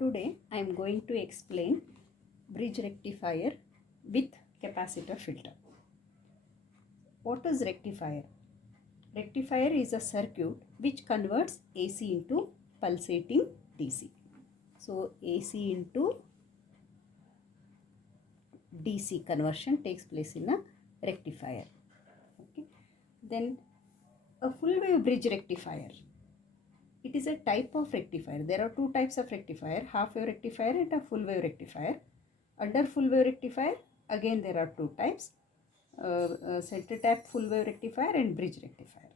Today I am going to explain bridge rectifier with capacitor filter. What is rectifier? Rectifier is a circuit which converts AC into pulsating DC. So AC into DC conversion takes place in a rectifier. Okay. Then a full wave bridge rectifier. It is a type of rectifier. There are two types of rectifier, half wave rectifier and a full wave rectifier. Under full wave rectifier, again there are two types, center tap full wave rectifier and bridge rectifier.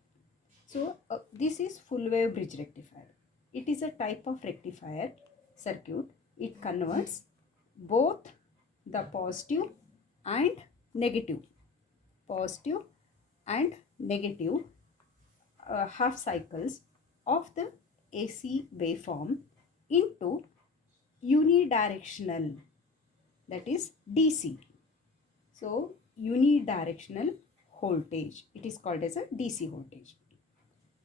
So this is full wave bridge rectifier. It is a type of rectifier circuit. It converts both the positive and negative half cycles of the AC waveform into unidirectional, that is DC. So unidirectional voltage, it is called as a DC voltage.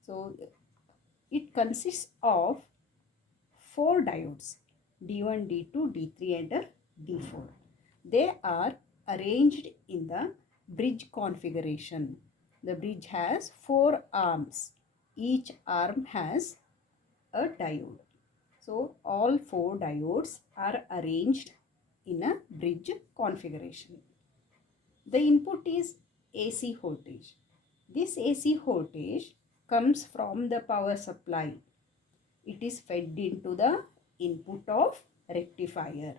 So it consists of 4 diodes, D1, D2, D3 and D4. They are arranged in the bridge configuration. The bridge has 4 arms. Each arm has a diode. So all 4 diodes are arranged in a bridge configuration. The input is AC voltage. This AC voltage comes from the power supply. It is fed into the input of rectifier.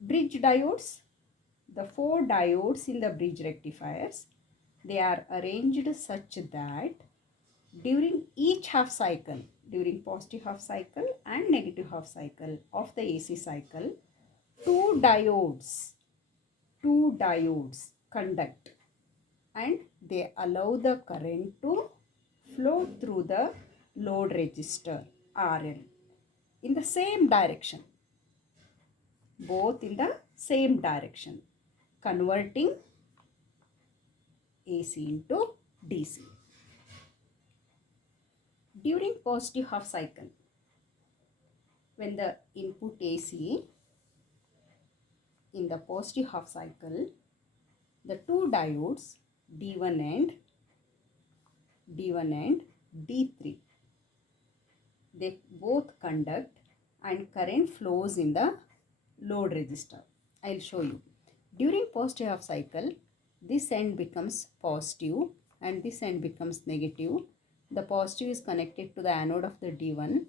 Bridge diodes, the 4 diodes in the bridge rectifiers, they are arranged such that during each half cycle, during positive half cycle and negative half cycle of the AC cycle, two diodes conduct and they allow the current to flow through the load resistor RL in the same direction, both in the same direction, converting AC into DC. During positive half cycle, when the input AC in the positive half cycle, the two diodes D1 and D3, they both conduct and current flows in the load resistor. I will show you. During positive half cycle, this end becomes positive and this end becomes negative. The positive is connected to the anode of the D1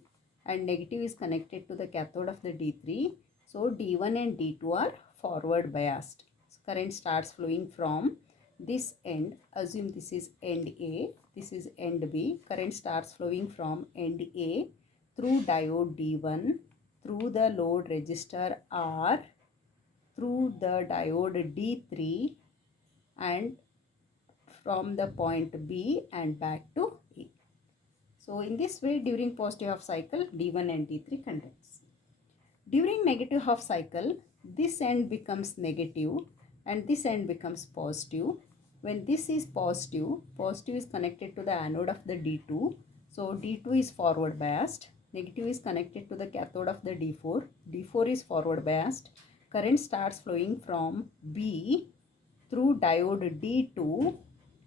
and negative is connected to the cathode of the D3. So D1 and D2 are forward biased. So current starts flowing from this end. Assume this is end A, this is end B. Current starts flowing from end A through diode D1, through the load resistor R, through the diode D3 and from the point B and back to A. So in this way, during positive half cycle, D1 and D3 conducts. During negative half cycle, this end becomes negative and this end becomes positive. When this is positive, positive is connected to the anode of the D2. So D2 is forward biased. Negative is connected to the cathode of the D4. D4 is forward biased. Current starts flowing from B through diode D2,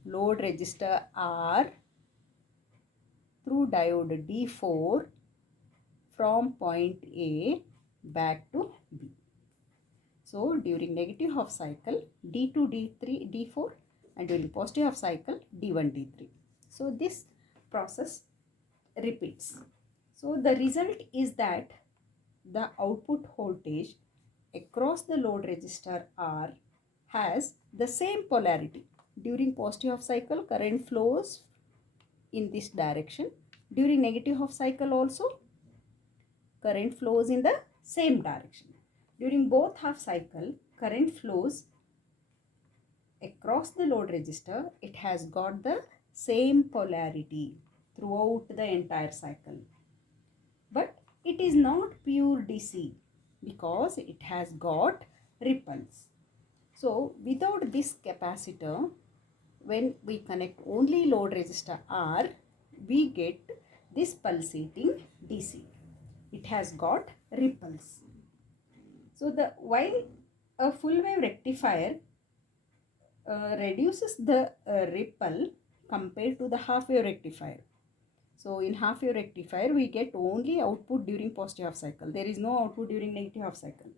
load resistor R, through diode D4 from point A back to B. So during negative half cycle, D2, D3, D4 and during positive half cycle, D1, D3. So this process repeats. So the result is that the output voltage across the load resistor R has the same polarity. During positive half cycle, current flows in this direction. During negative half cycle also, current flows in the same direction. During both half cycle, current flows across the load resistor. It has got the same polarity throughout the entire cycle. But it is not pure DC because it has got ripples. So without this capacitor, when we connect only load resistor R, we get this pulsating DC. it has got ripples. So while a full wave rectifier reduces the ripple compared to the half wave rectifier. So in half wave rectifier, we get only output during positive half cycle. There is no output during negative half cycle.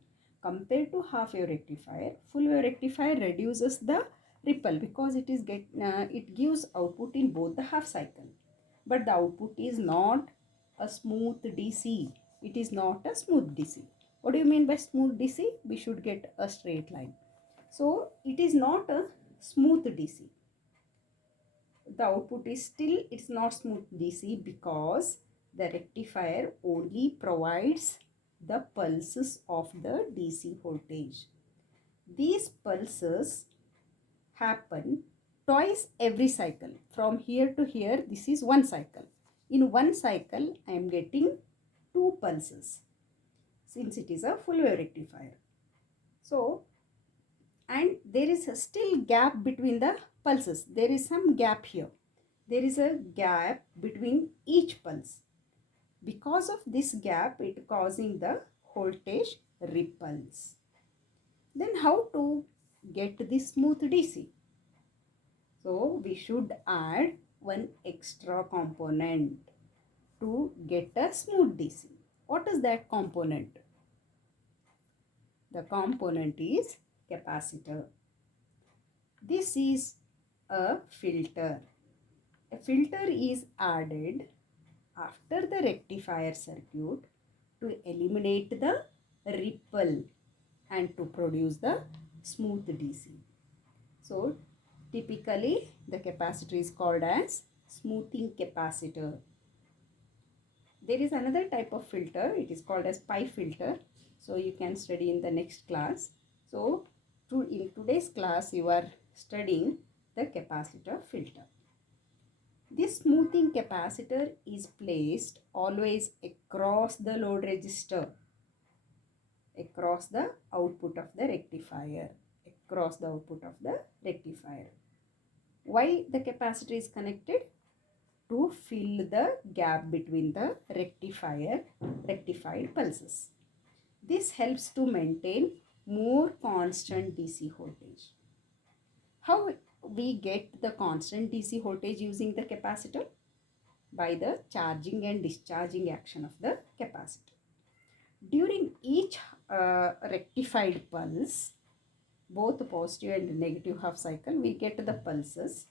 Compared to half wave rectifier, full wave rectifier reduces the ripple because it gives output in both the half cycle. But the output is not a smooth DC. It is not a smooth DC. What do you mean by smooth DC? We should get a straight line. So it is not a smooth DC. The output is still, it's not smooth DC because the rectifier only provides the pulses of the DC voltage. These pulses happen twice every cycle. From here to here, this is one cycle. In one cycle, I am getting 2 pulses since it is a full wave rectifier. So, and there is a still gap between the pulses. There is some gap here. There is a gap between each pulse. Because of this gap, it causing the voltage ripples. Then how to get this smooth DC? So we should add one extra component to get a smooth DC. What is that component? The component is capacitor. This is a filter. A filter is added after the rectifier circuit to eliminate the ripple and to produce the smooth DC. So typically the capacitor is called as smoothing capacitor. There is another type of filter, it is called as pi filter. So you can study in the next class. So in today's class you are studying the capacitor filter. This smoothing capacitor is placed always across the load resistor, across the output of the rectifier, across the output of the rectifier. Why the capacitor is connected? To fill the gap between the rectified pulses. This helps to maintain more constant DC voltage. How we get the constant DC voltage using the capacitor? By the charging and discharging action of the capacitor. During each rectified pulse, both positive and negative half cycle, we get the pulses.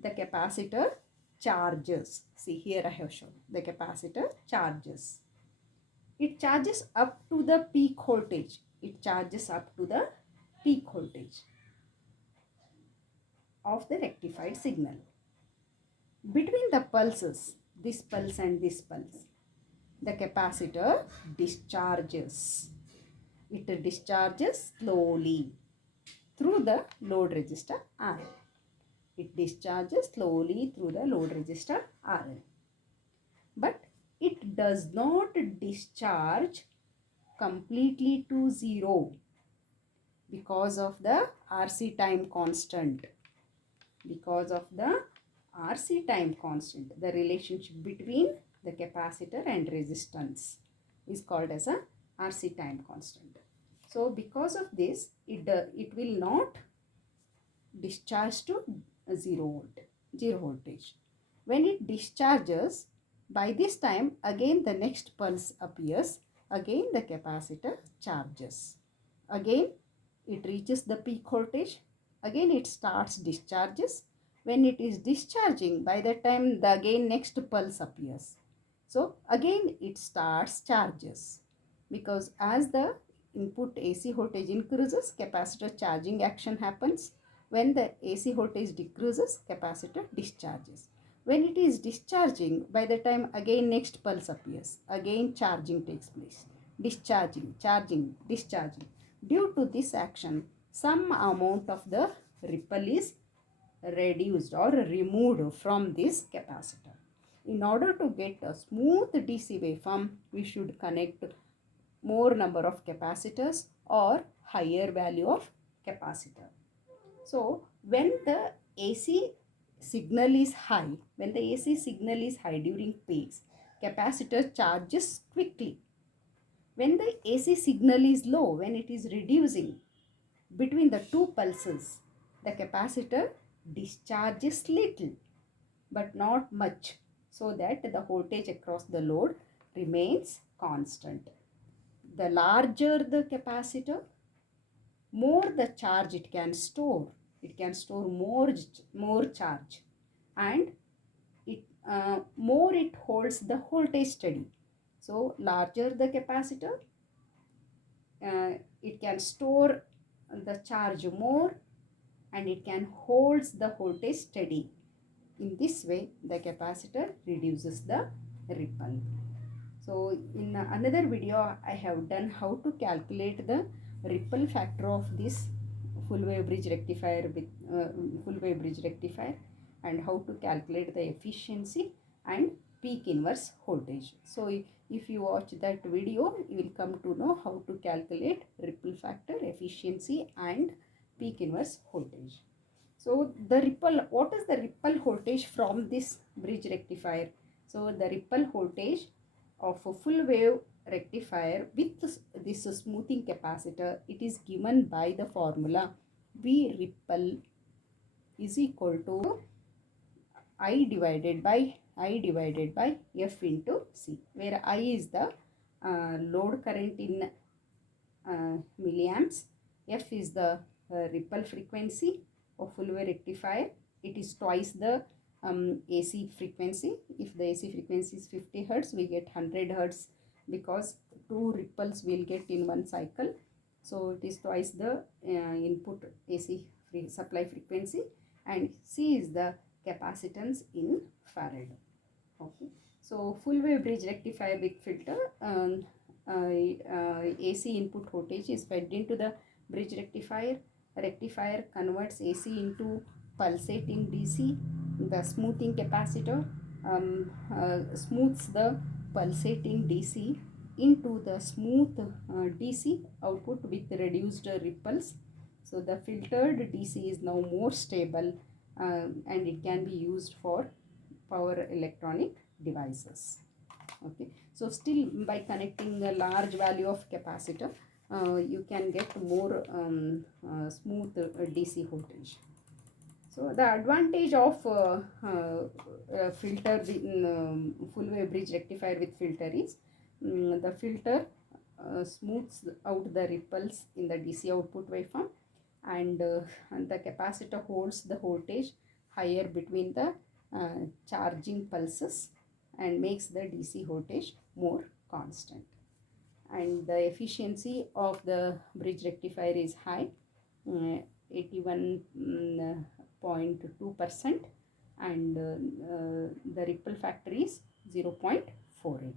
The capacitor charges. See, here I have shown the capacitor charges. It charges up to the peak voltage. It charges up to the peak voltage of the rectified signal. Between the pulses, this pulse and this pulse, the capacitor discharges. It discharges slowly through the load resistor RL. It discharges slowly through the load resistor RL. But it does not discharge completely to zero because of the RC time constant. Because of the RC time constant, the relationship between the capacitor and resistance is called as a RC time constant. So because of this, it will not discharge to zero voltage. When it discharges, by this time again the next pulse appears, again the capacitor charges. Again it reaches the peak voltage, again it starts discharges. When it is discharging, by the time the again next pulse appears. So again it starts charges, because as the input AC voltage increases, capacitor charging action happens. When the AC voltage decreases, capacitor discharges. When it is discharging, by the time again next pulse appears, again charging takes place. Discharging, charging, discharging. Due to this action, some amount of the ripple is reduced or removed from this capacitor. In order to get a smooth DC waveform, we should connect more number of capacitors or higher value of capacitor. So when the AC signal is high, during peaks, capacitor charges quickly. When the AC signal is low, when it is reducing between the two pulses, the capacitor discharges little but not much, so that the voltage across the load remains constant. The larger the capacitor, more the charge it can store. It can store more charge, and more it holds the voltage steady. So larger the capacitor, it can store the charge more, and it can holds the voltage steady. In this way, the capacitor reduces the ripple. So in another video, I have done how to calculate the ripple factor of this full wave bridge rectifier with full wave bridge rectifier, and how to calculate the efficiency and peak inverse voltage. So if you watch that video, you will come to know how to calculate ripple factor, efficiency and peak inverse voltage. So the ripple, what is the ripple voltage from this bridge rectifier? So the ripple voltage of a full wave rectifier with this smoothing capacitor, it is given by the formula V ripple is equal to I divided by F into C, where I is the load current in milliamps, F is the ripple frequency of full wave rectifier. It is twice the AC frequency. If the AC frequency is 50 Hertz, we get 100 Hertz because two ripples will get in one cycle. So it is twice the input AC supply frequency, and C is the capacitance in farad. Okay. So full wave bridge rectifier with filter, AC input voltage is fed into the bridge rectifier. Rectifier converts AC into pulsating DC. The smoothing capacitor smooths the pulsating DC into the smooth DC output with reduced ripples. So the filtered DC is now more stable, and it can be used for power electronic devices. Okay, so still by connecting a large value of capacitor, you can get more smooth DC voltage. So the advantage of filter full wave bridge rectifier with filter is the filter smooths out the ripples in the DC output waveform, and the capacitor holds the voltage higher between the charging pulses and makes the DC voltage more constant. And the efficiency of the bridge rectifier is high, 81.2%, and the ripple factor is 0.48.